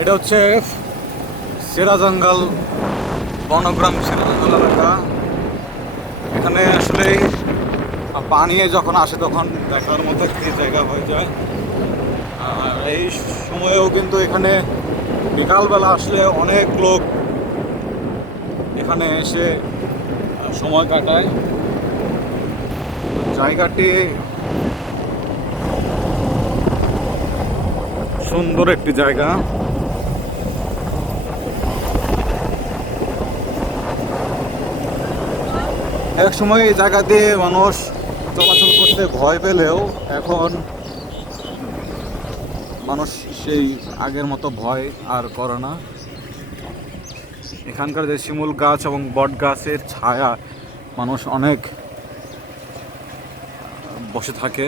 এটা হচ্ছে সিরাজঙ্গল বনগ্রাম সিরাজঙ্গল এলাকা। এখানে আসলে পানি যখন আসে তখন দেখার মতো একটি জায়গা হয়ে যায়। আর এই সময়েও কিন্তু এখানে বিকালবেলা আসলে অনেক লোক এখানে এসে সময় কাটায়। জায়গাটি সুন্দর একটি জায়গা। এক সময় এই জায়গা দিয়ে মানুষ চলাচল করতে ভয় পেলেও এখন মানুষ সেই আগের মতো ভয় আর করে না। এখানকার যে শিমুল গাছ এবং বট গাছের ছায়া মানুষ অনেক বসে থাকে।